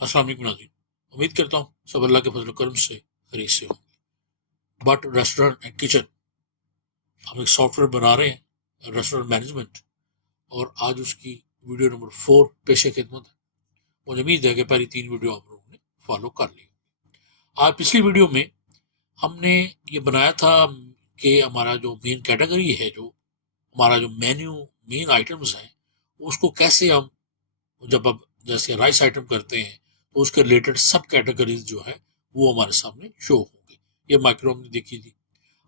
अस्सलाम वालेकुम नाज़रीन, उम्मीद करता हूँ सब अल्लाह के फजल करम से खैरियत से होंगे। बट रेस्टोरेंट एंड किचन, हम एक सॉफ्टवेयर बना रहे हैं रेस्टोरेंट मैनेजमेंट, और आज उसकी वीडियो नंबर 4 पेशे खिदमत है। मुझे उम्मीद है कि पहली 3 वीडियो आप लोगों ने फॉलो कर ली। आज पिछली वीडियो में हमने ये बनाया था कि हमारा जो मेन कैटेगरी है, जो हमारा जो मेन्यू मेन आइटम्स हैं, उसको कैसे हम जब अब जैसे राइस आइटम करते हैं तो उसके रिलेटेड सब कैटेगरीज जो है वो हमारे सामने शो होंगे। ये माइक्रो हमने देखी थी।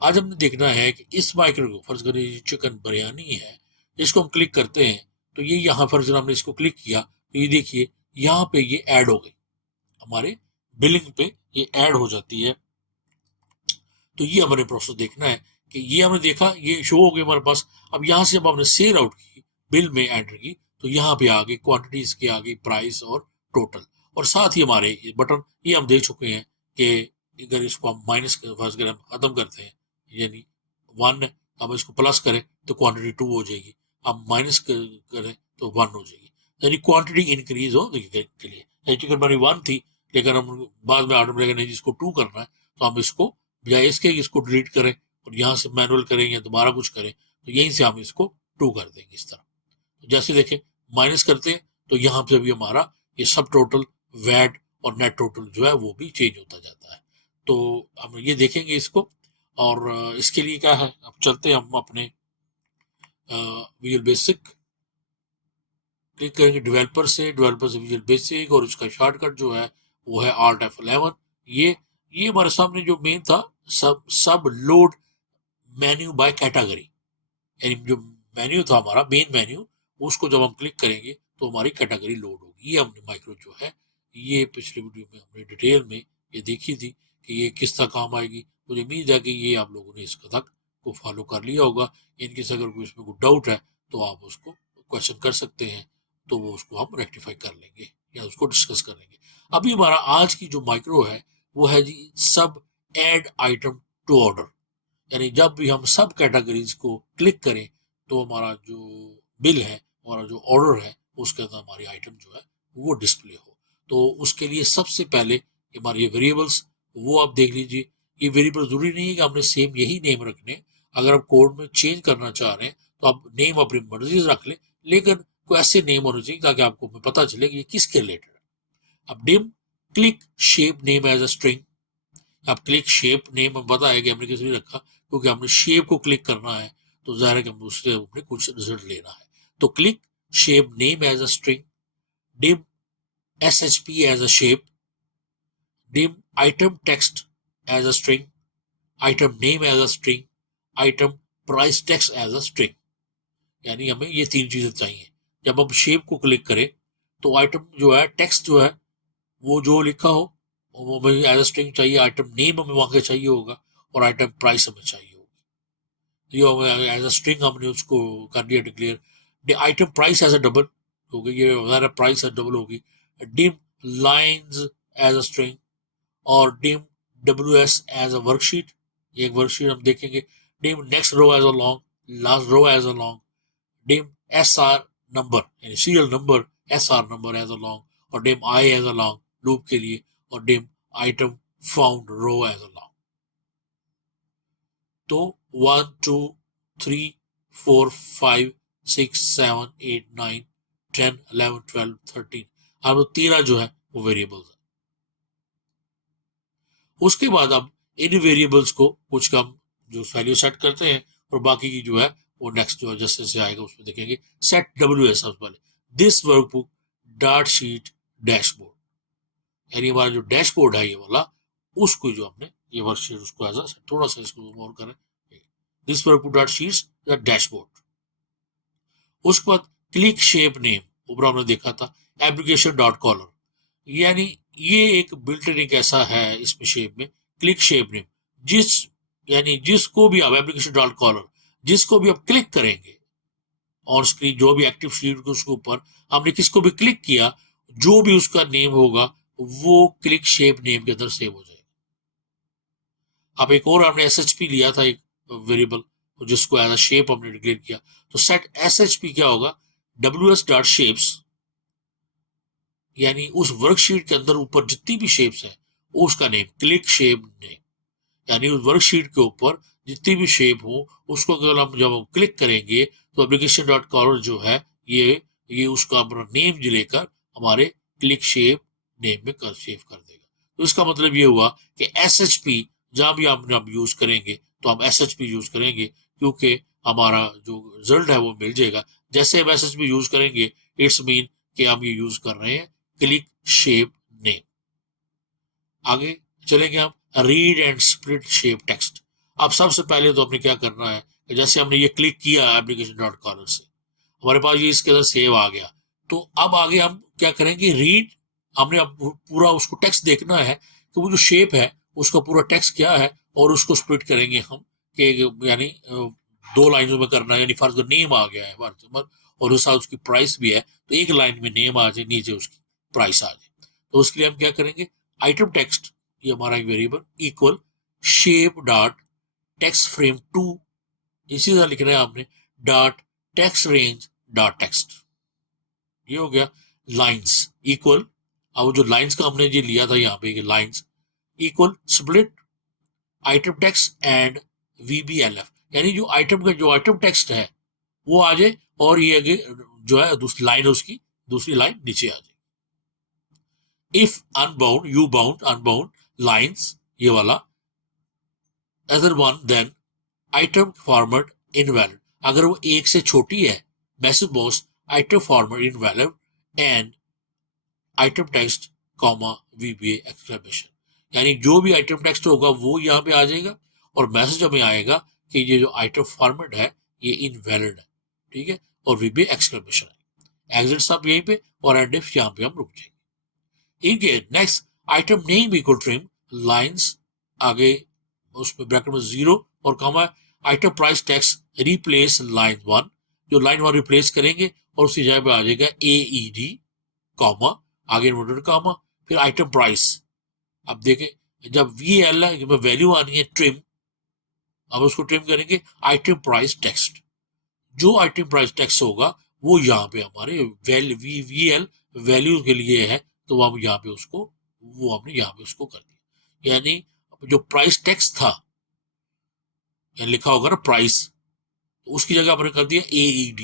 आज हमने देखना है कि इस माइक्रो को, फर्ज करिए चिकन बिरयानी है, इसको हम क्लिक करते हैं तो ये यहाँ फर्ज हमने इसको क्लिक किया तो ये देखिए यहाँ पे ये ऐड हो गई, हमारे बिलिंग पे ये ऐड हो जाती है। तो ये हमारे प्रोसेस देखना है कि ये हमने देखा, ये शो हो गई हमारे पास। अब यहाँ से जब हमने सेल आउट की, बिल में एंटर की, तो यहाँ पे आ गई क्वांटिटीज की, आ गई प्राइस और टोटल, और साथ ही हमारे ये बटन ये हम देख चुके हैं कि अगर इसको हम माइनस खत्म करते हैं, यानी 1 है, हम इसको प्लस करें तो क्वांटिटी 2 हो जाएगी, अब माइनस करें तो 1 हो जाएगी, यानी क्वांटिटी इंक्रीज हो के लिए। चिकन हमारी 1 थी, लेकिन हम बाद में ऑर्डर मिलेगा नहीं जिसको 2 करना है, तो हम इसको बजाय इसके इसको डिलीट करें और यहाँ से मैनुअल करें या दोबारा कुछ करें, तो यहीं से हम इसको 2 कर देंगे इस तरह। तो जैसे देखें माइनस करते हैं तो यहाँ पे भी हमारा ये सब टोटल, वैट और नेट टोटल जो है वो भी चेंज होता जाता है। तो हम ये देखेंगे इसको, और इसके लिए क्या है, अब चलते हैं हम अपने विजुअल बेसिक, क्लिक करेंगे डेवलपर से विजुअल बेसिक, और उसका शॉर्टकट जो है वो है Alt F11। ये हमारे सामने जो मेन था, सब लोड मेन्यू बाय कैटेगरी, यानी जो मेन्यू था हमारा मेन मेन्यू, उसको जब हम क्लिक करेंगे तो हमारी कैटेगरी लोड होगी। ये हमने माइक्रो जो है, ये पिछले वीडियो में हमने डिटेल में ये देखी थी कि ये किस तरह काम आएगी। मुझे उम्मीद है कि ये आप लोगों ने इसका तक को फॉलो कर लिया होगा। इनकेस अगर कोई इसमें कोई डाउट है तो आप उसको क्वेश्चन कर सकते हैं, तो वो उसको हम रेक्टिफाई कर लेंगे या उसको डिस्कस करेंगे। अभी हमारा आज की जो माइक्रो है वो है जी सब एड आइटम टू ऑर्डर, यानी जब भी हम सब कैटेगरीज को क्लिक करें तो हमारा जो बिल है, हमारा जो ऑर्डर है, उसके अंदर हमारी आइटम जो है वो डिस्प्ले हो। तो उसके लिए सबसे पहले हमारे ये वेरिएबल्स, वो आप देख लीजिए। ये वेरिएबल जरूरी नहीं है कि आपने सेम यही नेम रखने, अगर आप कोड में चेंज करना चाह रहे हैं तो आप नेम अपनी मर्जी से रख लें, लेकिन कोई ऐसे नेम होने चाहिए ताकि आपको पता चले कि ये किसके रिलेटेड है। अब dim click shape name as a string, अब क्लिक शेप नेम हम पता है कि हमने किस लिए रखा, क्योंकि हमने शेप को क्लिक करना है, तो जाहिर है कि उससे हमने कुछ रिजल्ट लेना है। तो click shape name as a string, dim SHP as a shape, dim item text as a string, item name as a string, item price text as a string. यानी हमें ये 3 चीजें चाहिए। जब हम शेप को क्लिक करें तो आइटम जो है, टेक्स्ट जो है, वो जो लिखा हो वो हमें एज अ स्ट्रिंग चाहिए, आइटम नेम हमें वहां के चाहिए होगा, और आइटम प्राइस हमें चाहिए होगी। तो ये हमें एज अ स्ट्रिंग हमने उसको कर दिया declare. Item price as a double, क्योंकि ये हमारा प्राइस एज डबल होगी। Dim lines as a string, और dim WS as a worksheet, एक वर्कशीट हम देखेंगे। Dim next row as a long, last row as a long. Dim SR number यानी serial number, SR number as a long, और dim I as a long loop के लिए, और dim item found row as a long. तो 1 2 3 4 5 6 7 8 9 10 11 12 13, अब 13 जो है वो वेरिएबल्स है। उसके बाद अब इन वेरिएबल्स को कुछ हम जो वैल्यू सेट करते हैं, और बाकी की जो है वो नेक्स्ट जो जैसे जैसे आएगा उसमें देखेंगे। सेट WS सबसे पहले, this workbook dot sheet dashboard, यानी हमारा जो डैशबोर्ड है ये वाला, उसको जो हमने ये वर्कशीट उसको एज थोड़ा सा इसको जूम और करें, this workbook dot sheets dashboard. उसके बाद क्लिक शेप नेम, ऊपर हमने देखा था एप्लीकेशन डॉट कॉलर, यानी ये एक बिल्ट इन एक ऐसा है इसमें शेप में, क्लिक शेप नेम, जिस यानी जिसको भी आप एप्लीकेशन डॉट कॉलर, जिसको भी आप क्लिक करेंगे ऑन स्क्रीन, जो भी एक्टिव शीट के उसके ऊपर हमने किसको भी क्लिक किया, जो भी उसका नेम होगा वो क्लिक शेप नेम के अंदर सेव हो जाएगा। अब एक और हमने SHP लिया था, एक वेरिएबल, जिसको एज अ शेप हमने डिक्लेयर किया। तो सेट SHP क्या होगा, WS डॉट शेप्स, यानी उस वर्कशीट के अंदर ऊपर जितनी भी शेप्स है उसका नेम, क्लिक शेप नेम, यानी उस वर्कशीट के ऊपर जितनी भी शेप हो उसको अगर हम जब हम क्लिक करेंगे तो एप्लीकेशन डॉट कॉलर जो है ये उसका अपना नेम लेकर हमारे क्लिक शेप नेम में सेव कर देगा। तो इसका मतलब ये हुआ कि SHP जहां भी हम यूज करेंगे तो हम SHP यूज करेंगे, क्योंकि हमारा जो रिजल्ट है वो मिल जाएगा। जैसे हम SHP यूज करेंगे इट्स मीन कि हम ये यूज कर रहे हैं क्लिक शेप नेम। आगे चलेंगे हम read and split shape text. अब सबसे पहले तो हमने क्या करना है कि जैसे हमने ये क्लिक किया एप्लीकेशन डॉट कॉलर से, हमारे पास ये इसके अंदर सेव आ गया। तो अब आगे हम क्या करेंगे, रीड, हमने अब पूरा उसको टेक्स्ट देखना है कि वो जो शेप है उसका पूरा टेक्स्ट क्या है, और उसको स्प्लिट करेंगे हम कि यानी दो लाइनों में करना है। यानी फर्ज नेम आ गया है कस्टमर और उस साथ उसकी प्राइस भी है, तो एक लाइन में नेम आ जाए, नीचे उसकी प्राइस आ जाए। तो उसके लिए हम क्या करेंगे, आइटम टेक्स्ट, ये हमारा एक variable, equal shape dot text frame 2, इसी तरह लिख रहे हैं आपने, dot text range dot text, ये हो गया। लाइंस इक्वल, अब जो लाइंस का हमने ये लिया था यहाँ पे lines equal split item text and VBLF, यानी जो आइटम टेक्स्ट है वो आ जाए और ये आगे जो है दूसरी लाइन है उसकी दूसरी लाइन नीचे आ जाए। If unbound you bound unbound lines ये वाला other one then item format invalid, अगर वो एक से छोटी है message box item format invalid and item text comma VBA exclamation, यानी जो भी आइटम टेक्स्ट होगा वो यहाँ पे आ जाएगा और मैसेज हमें आएगा कि ये जो आइटम फॉर्मेट है ये इनवैलिड है, ठीक है, और VBA एक्सक्लेमेशन है। एग्जिट सब यहीं पे और एंड इफ यहाँ पे हम रुक जाएंगे। इनके next item name equal trim lines, आगे उसमें ब्रैकेट में 0 और comma item price text replace line 1, जो लाइन 1 रिप्लेस करेंगे और उसकी जगह पे आ जाएगा AED कॉमा आगे इन्वर्टेड कॉमा फिर आइटम प्राइस। अब देखें जब VL है वैल्यू आनी है ट्रिम, अब उसको ट्रिम करेंगे आइटम प्राइस टेक्स्ट, जो आइटम प्राइस टेक्स्ट होगा वो यहाँ पे हमारे VL वैल्यू के लिए है, तो हम यहाँ पे उसको वो हमने यहाँ पे उसको कर दिया। यानी जो प्राइस टेक्स्ट था यानी लिखा होगा ना प्राइस, तो उसकी जगह हमने कर दिया AED,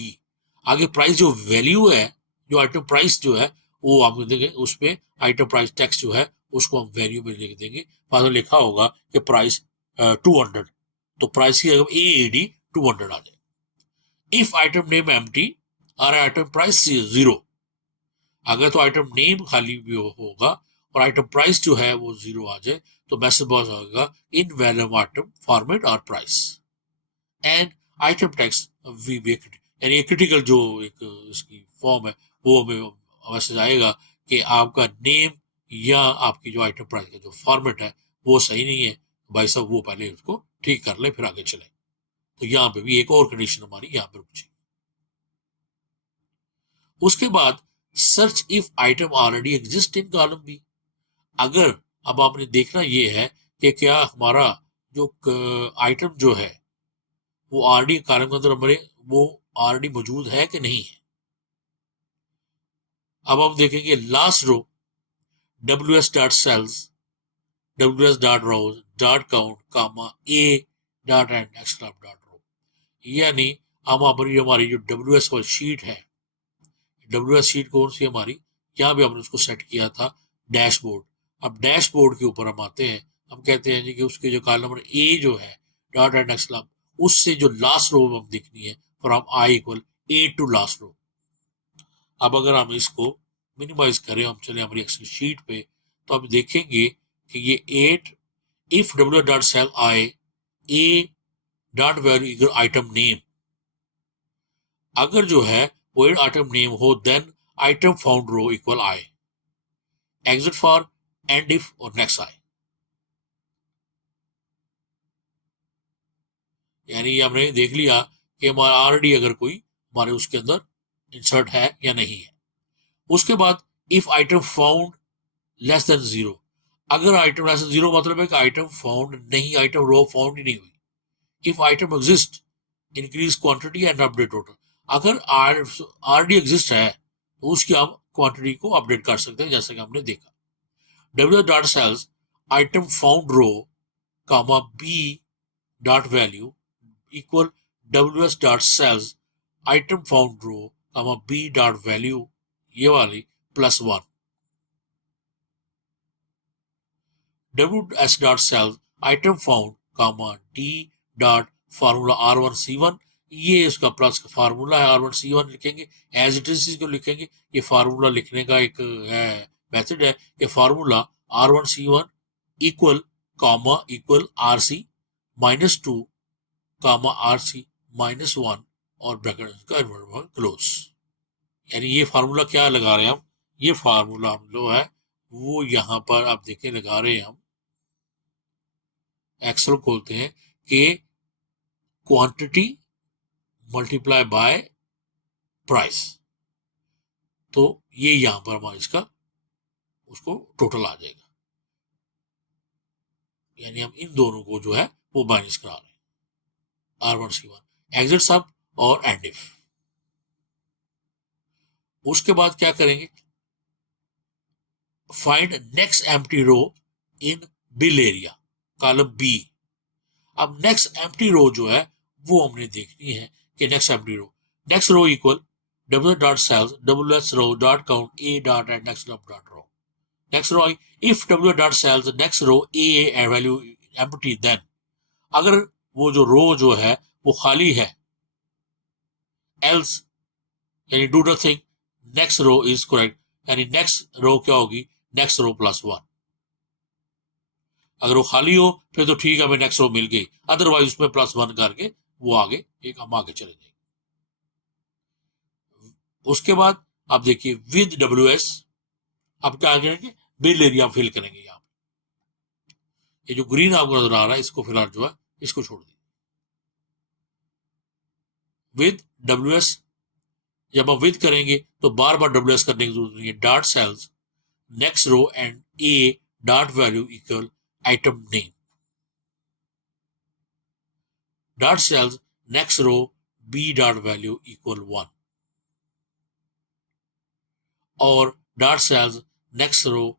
आगे प्राइस जो वैल्यू है जो आइटम प्राइस जो है वो हम देंगे उस पे आइटम प्राइस टेक्स्ट जो है उसको हम वैल्यू में लिख देंगे। बाद में लिखा होगा कि प्राइस 200, तो प्राइस की जगह AED 200 आ जाए। इफ आइटम नेम एम्प्टी और आइटम प्राइस 0, अगर तो आइटम नेम खाली भी होगा और आइटम प्राइस जो है वो 0 आ जाए तो मैसेज बॉक्स होगा इन वैल्यू आइटम फॉर्मेट और price and item text VBA, यानी क्रिटिकल जो एक इसकी फॉर्म है वो हमें मैसेज आएगा कि आपका नेम या आपकी जो आइटम प्राइस का जो फॉर्मेट है वो सही नहीं है, भाई साहब वो पहले उसको ठीक कर ले फिर आगे चले। तो यहाँ पे भी एक और कंडीशन हमारी यहाँ पे रुक जाएगी। उसके बाद search if item already exist in column B, अगर अब आपने देखना ये है कि क्या हमारा जो आइटम जो है वो ऑलरेडी कॉलम के अंदर हमारे वो ऑलरेडी मौजूद है कि नहीं है। अब हम देखेंगे last row ws.cells ws.rows.count comma a.end यानी हम हमारी जो WS वाली शीट है, WS शीट कौन सी हमारी, यहाँ भी हमने उसको सेट किया था डैशबोर्ड। अब डैशबोर्ड के ऊपर हम आते हैं, हम कहते हैं जी कि उसके जो कॉलम नंबर A जो है डॉट एंड एक्सलम उससे जो लास्ट रो हम दिखनी है from I equal A to last row. अब अगर हम इसको मिनिमाइज करें, हम चले हमारी एक्सेल शीट पे, तो हम देखेंगे कि ये 8 if w.cell I a dot value equal item name, अगर जो है वो आइटम नेम हो then item found row equal I, exit for end if और नेक्स्ट I, यानी हमने देख लिया कि हमारा ऑलरेडी अगर कोई हमारे उसके अंदर इंसर्ट है या नहीं है। उसके बाद if item found less than 0, अगर आइटम लेस देन 0 मतलब है कि आइटम फाउंड नहीं, आइटम रो फाउंड ही नहीं हुई। If item exist increase quantity and update total, अगर ऑलरेडी एग्जिस्ट है तो उसकी हम क्वांटिटी को अपडेट कर सकते हैं, जैसा कि हमने देखा। W dot cells item found row comma B dot value equal WS dot cells item found row comma B dot value, ये वाली +1। WS dot cells item found comma D dot formula R1C1, ये इसका plus का formula है। R1C1 लिखेंगे, as it is को लिखेंगे। ये फार्मूला लिखने का एक है मेथड है कि फार्मूला R1C1 इक्वल कामा इक्वल RC -2 कामा RC -1 और ब्रैकेट का इन्वर्टर क्लोज। यानी ये फार्मूला क्या लगा रहे हैं हम, ये फार्मूला हम जो है वो यहाँ पर आप देखिए लगा रहे हैं हम। एक्सेल खोलते हैं कि क्वांटिटी मल्टीप्लाई बाय प्राइस, तो ये यहां पर हमारा इसका उसको टोटल आ जाएगा। यानी हम इन दोनों को जो है वो माइनस करा रहे हैं, R1C1 एग्जिट सब और एंड इफ। उसके बाद क्या करेंगे, find next empty row in bill area column B. अब नेक्स्ट एम्प्टी रो जो है वो हमने देखनी है कि next row equal W dot cells WS row dot count A dot end next dot row. Next row if W dot cells next row A value empty, then अगर वो जो रो जो है वो खाली है, एल्स यानी do nothing, next row is correct, यानी नेक्स्ट रो क्या होगी, नेक्स्ट रो +1। अगर वो खाली हो फिर तो ठीक है, हमें नेक्स्ट रो मिल गई, अदरवाइज उसमें +1 करके वो आगे एक हम आगे चले जाएंगे। उसके बाद आप देखिए विद WS अब क्या करेंगे, बिल एरिया फिल करेंगे। यहाँ ये जो ग्रीन आपको नजर आ रहा है इसको फिलहाल जो है इसको छोड़ दीजिए। विद WS जब हम विद करेंगे तो बार बार WS करने की जरूरत नहीं है। Dot cells next row and A dot value equal item name, dot cells next row B dot value equal 1 और dot cells next row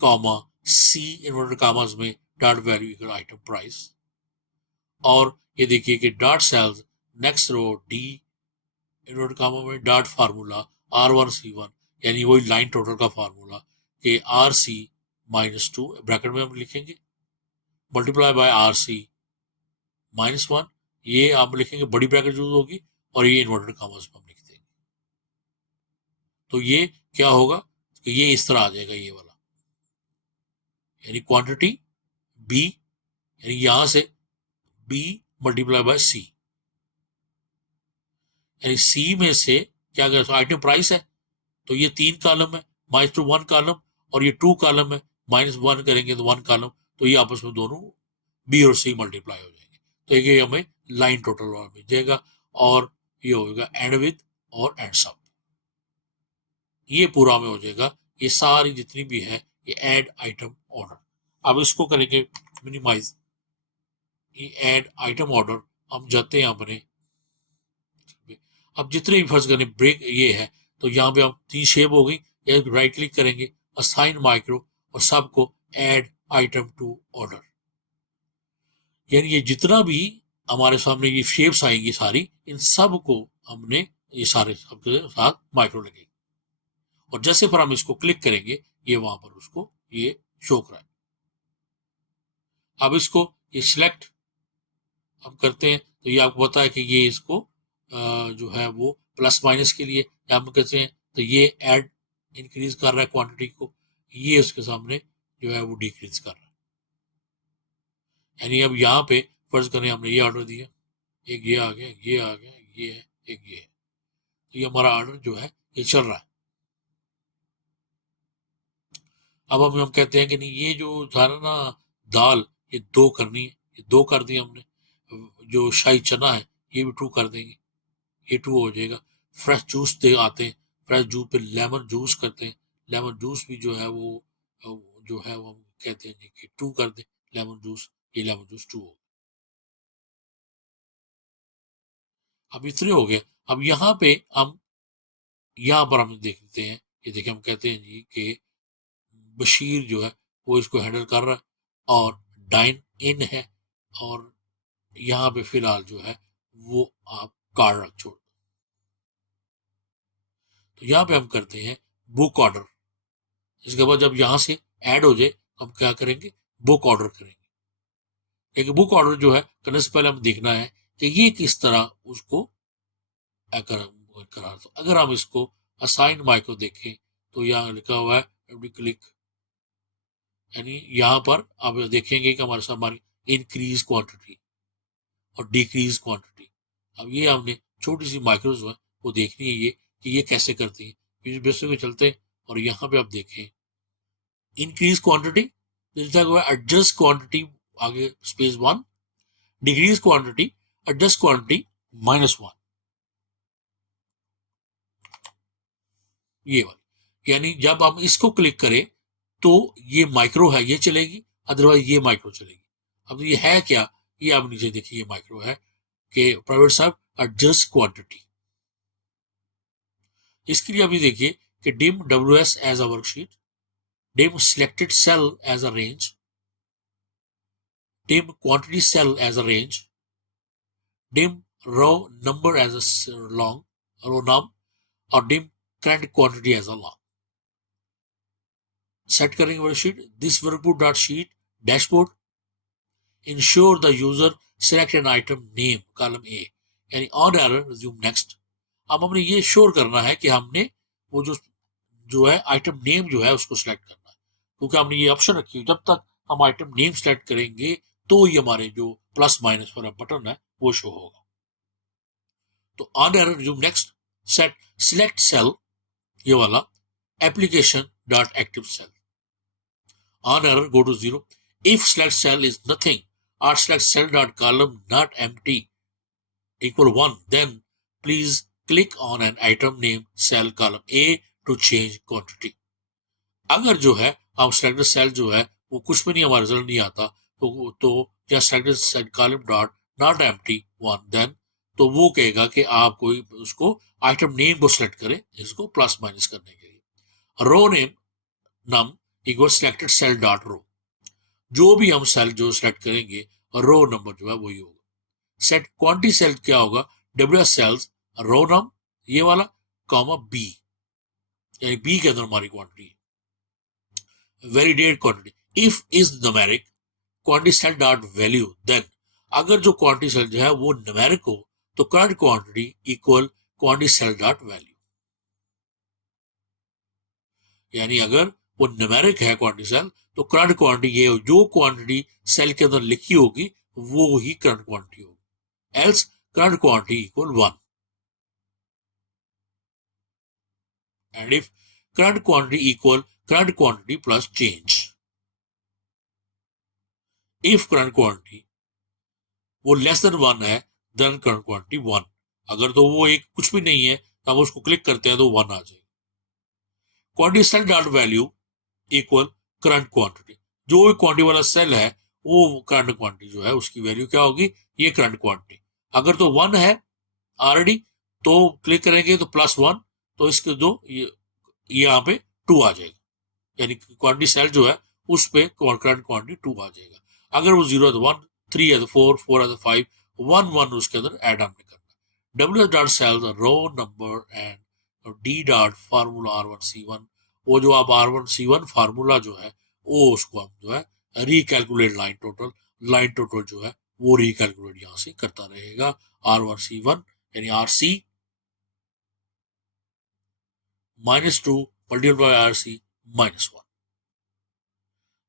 comma C inverted commas में dot value equal item price. और ये देखिए कि dot cells next row D inverted comma में dot formula R1C1, यानी वही line total का फार्मूला कि RC -2 ब्रैकेट में हम लिखेंगे मल्टीप्लाई बाय RC -1, ये आप लिखेंगे बड़ी ब्रैकेट यूज होगी और ये इन्वर्टेड कॉमास में हम लिख देंगे। तो ये क्या होगा कि ये इस तरह आ जाएगा ये वाला, यानी क्वांटिटी B, यानी यहां से B मल्टीप्लाई बाय C, यानी C में से क्या करें, तो आइटम प्राइस है तो ये 3 कॉलम है, -1 कॉलम, और ये 2 कॉलम है, -1 करेंगे तो 1 कॉलम, तो ये आपस में दोनों B और C मल्टीप्लाई हो जाएंगे, तो ये हमें लाइन टोटल मिल जाएगा। और ये होगा एंड विद और एंड सब, ये पूरा में हो जाएगा। ये सारी जितनी भी है ये ऐड आइटम ऑर्डर। अब इसको करेंगे मिनिमाइज, ये ऐड आइटम ऑर्डर हम जाते हैं अपने, अब जितने भी फर्ज करें ब्रेक ये है, तो यहाँ पे हम 3 शेप हो गई, एक राइट क्लिक करेंगे असाइन माइक्रो और सबको ऐड आइटम टू ऑर्डर, यानी ये जितना भी हमारे सामने ये शेप्स आएंगी सारी, इन सब को हमने ये सारे सबके साथ माइक्रो लगेगी, और जैसे पर हम इसको क्लिक करेंगे ये वहां पर उसको ये शो कराए। अब इसको ये सिलेक्ट हम करते हैं तो ये आपको पता है कि ये इसको जो है वो प्लस माइनस के लिए हम कहते हैं, तो ये ऐड इंक्रीज कर रहा है क्वांटिटी को, ये उसके सामने जो है वो डिक्रीज कर रहा है। यानी अब यहाँ पे फर्ज करें हमने ये ऑर्डर दिया, एक ये आ गया, ये आ गया, ये है, एक ये है, तो ये हमारा ऑर्डर जो है ये चल रहा है। अब हम कहते हैं कि नहीं ये जो था ना दाल, ये 2 करनी है, ये 2 कर दी हमने। जो शाही चना है ये भी 2 कर देंगे, ये 2 हो जाएगा। फ्रेश जूस दे आते हैं, फ्रेश जूस पे लेमन जूस करते हैं, लेमन जूस भी जो है वो जो है वो हम कहते हैं कि 2 कर दे लेमन जूस, ये लेमन जूस 2 हो। अब इतने हो गए। अब यहाँ पे हम यहाँ पर हम देख लेते हैं ये देखिए हम कहते हैं जी कि बशीर जो है वो इसको हैंडल कर रहा है और डाइन इन है, और यहाँ पे फिलहाल जो है वो आप कार्ड रख छोड़। तो यहाँ पे हम करते हैं बुक ऑर्डर। इसके बाद जब यहाँ से ऐड हो जाए हम क्या करेंगे, बुक ऑर्डर करेंगे। एक बुक ऑर्डर जो है करने से पहले हमें देखना है कि ये किस तरह उसको करा। तो अगर हम इसको असाइन माई को देखें तो यहाँ लिखा हुआ है क्लिक, यानी यहाँ पर आप देखेंगे कि हमारे साथ हमारी इंक्रीज क्वांटिटी और डिक्रीज क्वांटिटी। अब ये हमने छोटी सी माइक्रो जो है वो देखनी है ये कि ये कैसे करती है। फिर बेसिक में चलते हैं और यहाँ पे आप देखें इंक्रीज क्वांटिटी एडजस्ट क्वांटिटी, आगे space 1, decrease quantity adjust quantity -1, ये वाली। यानी जब हम इसको क्लिक करें तो ये माइक्रो है ये चलेगी, अदरवाइज ये माइक्रो चलेगी। अब ये है क्या, ये आप नीचे देखिए ये माइक्रो है कि प्राइवेट साहब एडजस्ट क्वांटिटी। इसके लिए अभी देखिए कि dim WS as a worksheet, dim selected cell as a range, dim quantity cell as a range, dim row number as a long row num, और dim current quantity as a long. Set करेंगे worksheet, this workbook dot sheet dashboard, ensure the user select an item name column A, यानी on error resume next. अब हमने ये sure करना है कि हमने वो जो है आइटम नेम जो है उसको सिलेक्ट करना है, क्योंकि हमने ये ऑप्शन रखी है जब तक हम आइटम नेम सिलेक्ट करेंगे तो ये हमारे जो प्लस माइनस वाला बटन है वो शो होगा। तो on error resume next, set select cell, ये वाला application dot active cell, on error go to 0, if select cell is nothing or select cell dot column not empty equal 1, then please click on an item name cell column A to change quantity। अगर जो है हम selected cell जो है वो कुछ भी नहीं, हमारा रिजल्ट नहीं आता तो या selected cell column dot not empty 1, then तो वो कहेगा कि आप कोई उसको आइटम नेम को सिलेक्ट करें इसको प्लस माइनस करने के लिए। Row name num equal selected cell dot row, जो भी हम सेल जो सिलेक्ट करेंगे रो नंबर जो है वही होगा। सेट क्वांटिटी सेल क्या होगा, WS सेल्स रो नम ये वाला कॉमा बी, यानी बी के अंदर हमारी क्वांटिटी है। Validate quantity if is numeric quantity cell dot value, then अगर जो क्वांटिटी सेल जो है वो न्यूमेरिक हो तो current quantity equal quantity cell dot value, यानी अगर वो न्यूमेरिक है क्वांटिटी सेल तो करंट क्वांटिटी ये जो क्वांटिटी सेल के अंदर लिखी होगी वो ही करंट क्वांटिटी होगी, else current quantity equal 1, end if current quantity equal current quantity plus change, if current quantity वो लेस देन 1 है देन करंट क्वांटिटी 1, अगर तो वो एक कुछ भी नहीं है तो हम उसको क्लिक करते हैं तो 1 आ जाएगा। Quantity cell dot value equal current quantity, जो भी क्वांटिटी वाला सेल है वो करंट क्वांटिटी जो है उसकी वैल्यू क्या होगी, ये करंट क्वांटिटी। अगर तो 1 है ऑलरेडी तो क्लिक करेंगे तो +1, तो इसके दो ये यहाँ पे 2 आ जाएगा, यानी क्वांटिटी सेल जो है उस पे करंट क्वांटिटी 2 आ जाएगा। अगर वो 0 है तो 1, 3 है तो 4, 4 है तो 5, 1 1 उसके अंदर ऐड हमने करना। WS dot cells row number end D dot formula R1C1, वो जो आप R1C1 फार्मूला जो है वो उसको हम जो है रिकैलकुलेट लाइन टोटल जो है वो रिकैलकुलेट यहाँ से करता रहेगा। R1C1 यानी RC -2 मल्टीप्लाई RC -1।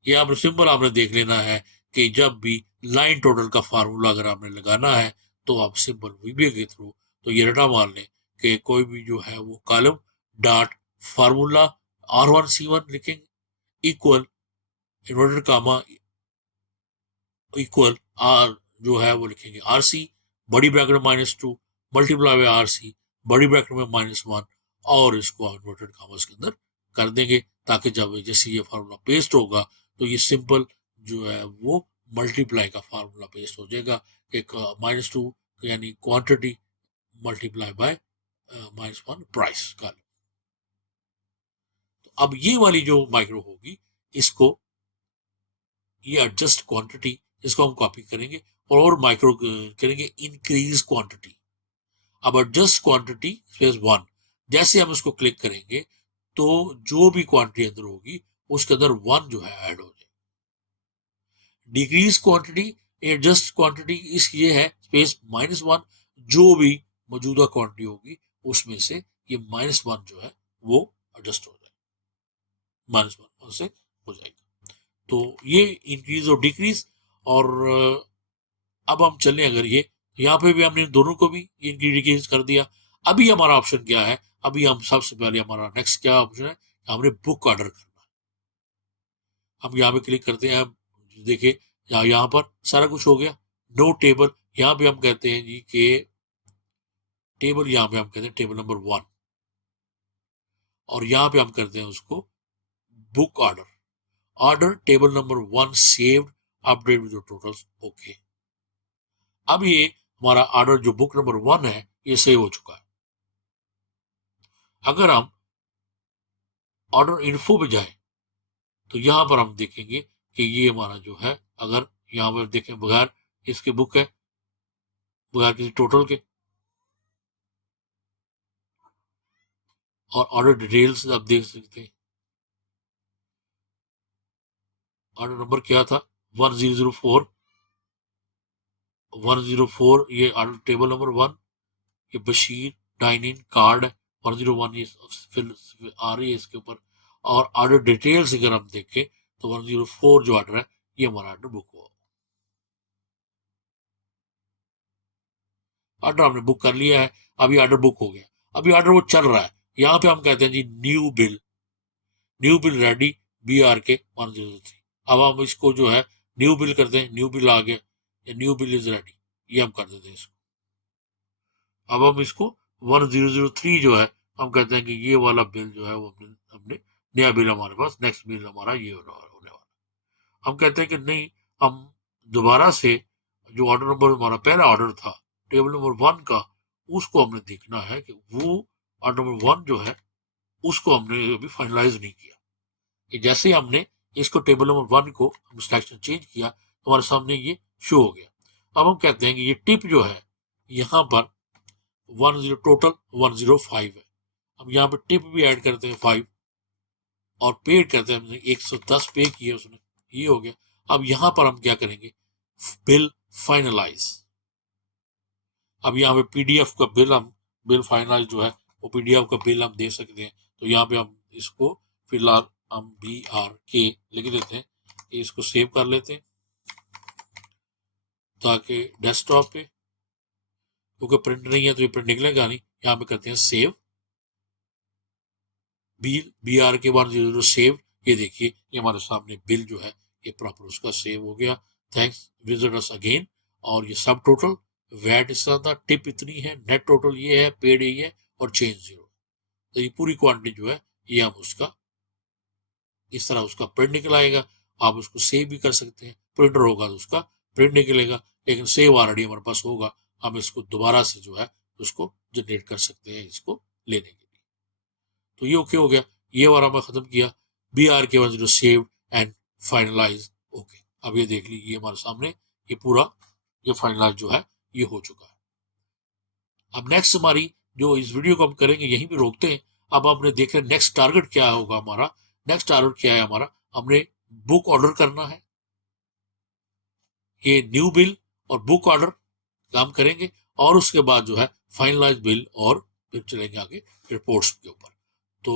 ये आपने सिंपल आपने देख लेना है कि जब भी लाइन टोटल का फार्मूला अगर आपने लगाना है तो आप सिंपल VBA के थ्रू तो ये रटा मान लें कि कोई भी जो है वो कॉलम डॉट फार्मूला R1C1 लिखेंगे equal inverted comma equal R जो है वो लिखेंगे RC बड़ी ब्रैकेट में -2 मल्टीप्लाई बाय RC बड़ी ब्रैकेट में -1 और इसको इन्वर्टेड कामास के अंदर कर देंगे, ताकि जब जैसे ये फार्मूला पेस्ट होगा तो ये सिंपल जो है वो मल्टीप्लाई का फार्मूला पेस्ट हो जाएगा। एक -2 यानी क्वांटिटी मल्टीप्लाई बाय -1 प्राइस का। अब ये वाली जो माइक्रो होगी, इसको ये एडजस्ट क्वांटिटी, इसको हम कॉपी करेंगे और माइक्रो करेंगे इंक्रीज क्वांटिटी। अब एडजस्ट क्वांटिटी स्पेस 1, जैसे हम इसको क्लिक करेंगे तो जो भी क्वांटिटी अंदर होगी उसके अंदर 1 जो है ऐड हो जाए। डिक्रीज क्वांटिटी, एडजस्ट क्वांटिटी इस ये है स्पेस -1, जो भी मौजूदा क्वांटिटी होगी उसमें से ये -1 जो है वो एडजस्ट हो जाए, -1 से हो जाएगा। तो ये इंक्रीज और डिक्रीज। और अब हम चलें, अगर ये यहाँ पे भी हमने दोनों को भी इंक्रीज कर दिया। अभी हमारा ऑप्शन क्या है, अभी हम सबसे पहले हमारा नेक्स्ट क्या ऑप्शन है, हमने बुक ऑर्डर करना है। हम यहाँ पे क्लिक करते हैं, देखिए यहाँ पर सारा कुछ हो गया। नो टेबल, यहाँ पे हम कहते हैं जी कि टेबल, यहाँ पे हम कहते हैं टेबल नंबर 1, और यहाँ पे हम करते हैं उसको book order. Order table number 1 saved, update with totals, okay. अब ये हमारा ऑर्डर जो बुक नंबर 1 है ये सेव हो चुका है। अगर हम ऑर्डर इन्फो पे जाए तो यहाँ पर हम देखेंगे कि ये हमारा जो है, अगर यहाँ पर देखें बगैर इसके बुक है, बगैर किसी टोटल के, और ऑर्डर डिटेल्स आप देख सकते हैं। ऑर्डर नंबर क्या था, 1004, 104, ये ऑर्डर टेबल नंबर 1, ये बशीर डाइनिंग कार्ड 101, ये फिल आ रही है इसके ऊपर। और ऑर्डर डिटेल्स अगर हम देखें तो 104 जो ऑर्डर है ये हमारा ऑर्डर बुक हुआ, ऑर्डर हमने बुक कर लिया है। अभी ऑर्डर बुक हो गया, अभी ऑर्डर वो चल रहा है। यहाँ पे हम कहते हैं जी new bill, new bill ready BRK 103। अब हम इसको जो है न्यू बिल करते हैं, न्यू बिल आ गया, न्यू बिल इज रेडी, ये हम कर देते हैं इसको। अब हम इसको 1003 जो है हम कहते हैं कि ये वाला बिल जो है वो हमने नया बिल हमारे पास, नेक्स्ट बिल हमारा ये होने वाला। हम कहते हैं कि नहीं, हम दोबारा से जो ऑर्डर नंबर हमारा पहला ऑर्डर था टेबल नंबर 1 का, उसको हमने देखना है कि वो ऑर्डर नंबर 1 जो है उसको हमने अभी फाइनलाइज नहीं किया। कि जैसे ही हमने इसको टेबल नंबर 1 को हम सिलेक्शन चेंज किया तो हमारे सामने ये शो हो गया। अब हम कहते हैं कि ये टिप जो है यहाँ पर 10 टोटल 105 है। हम यहाँ पर टिप भी ऐड करते हैं 5, और पेड करते हैं हमने 110 पे किया उसने, ये हो गया। अब यहाँ पर हम क्या करेंगे, बिल फाइनलाइज। अब यहाँ पे PDF का बिल, हम बिल फाइनलाइज जो है वो PDF का बिल हम दे सकते हैं। तो यहाँ पे हम इसको फिलहाल हम BRK लिख देते हैं, इसको सेव कर लेते हैं ताकि डेस्कटॉप पे, क्योंकि प्रिंट नहीं है तो ये प्रिंट निकलेगा नहीं। यहाँ पे करते हैं सेव, बिल BRK 100 सेव। ये देखिए ये हमारे सामने बिल जो है ये प्रॉपर उसका सेव हो गया। Thanks, visit us again. और ये सब टोटल, वैट इसका था, टिप इतनी है, नेट टोटल ये है, पेड ये है, और चेंज 0। तो ये पूरी क्वांटिटी जो है ये हम उसका इस तरह उसका प्रिंट निकल आएगा। आप उसको सेव भी कर सकते हैं, प्रिंटर होगा तो उसका प्रिंट निकलेगा, लेकिन सेव ऑलरेडी हमारे पास होगा, हम इसको दोबारा से जो है उसको जनरेट कर सकते हैं इसको लेने के लिए। तो ये ओके हो गया, ये वाला मैं खत्म किया। BRK 10 saved and finalize, okay. अब ये देख लीजिए हमारे सामने ये पूरा ये फाइनलाइज जो है ये हो चुका है। अब नेक्स्ट हमारी जो इस वीडियो को हम करेंगे यहीं पे रोकते हैं। अब हमने देख रहे नेक्स्ट टारगेट क्या होगा हमारा। नेक्स्ट टारगेट क्या है हमारा, हमने बुक ऑर्डर करना है। ये न्यू बिल और बुक ऑर्डर काम करेंगे, और उसके बाद जो है फाइनलाइज बिल, और फिर चलेंगे आगे रिपोर्ट्स के ऊपर। तो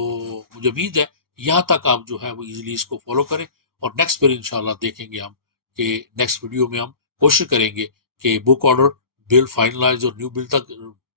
मुझे उम्मीद है यहाँ तक आप जो है वो इजीली इसको फॉलो करें, और नेक्स्ट फिर इंशाल्लाह देखेंगे हम कि नेक्स्ट वीडियो में हम कोशिश करेंगे कि बुक ऑर्डर, बिल फाइनलाइज और न्यू बिल तक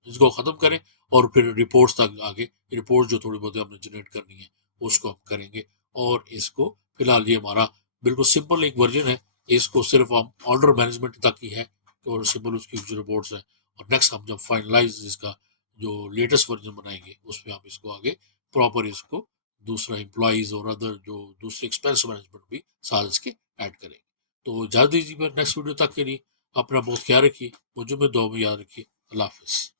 इसको ख़त्म करें, और फिर रिपोर्ट्स तक आगे रिपोर्ट जो थोड़ी बहुत हमने जनरेट करनी है उसको हम करेंगे। और इसको फिलहाल ये हमारा बिल्कुल सिंपल एक वर्जन है, इसको सिर्फ हम ऑर्डर मैनेजमेंट तक ही है, और सिंपल उसकी जो रिपोर्ट्स है। और नेक्स्ट हम जब फाइनलाइज इसका जो लेटेस्ट वर्जन बनाएंगे उसमें हम इसको आगे प्रॉपर इसको दूसरा एम्प्लॉइज और अदर जो दूसरे एक्सपेंस मैनेजमेंट भी साथ इसके ऐड करेंगे। तो इजाज़त दीजिए नेक्स्ट वीडियो तक के लिए। अपना बहुत ख्याल रखिए, मुझे में दुआ में याद रखिए। अल्लाह हाफिज़।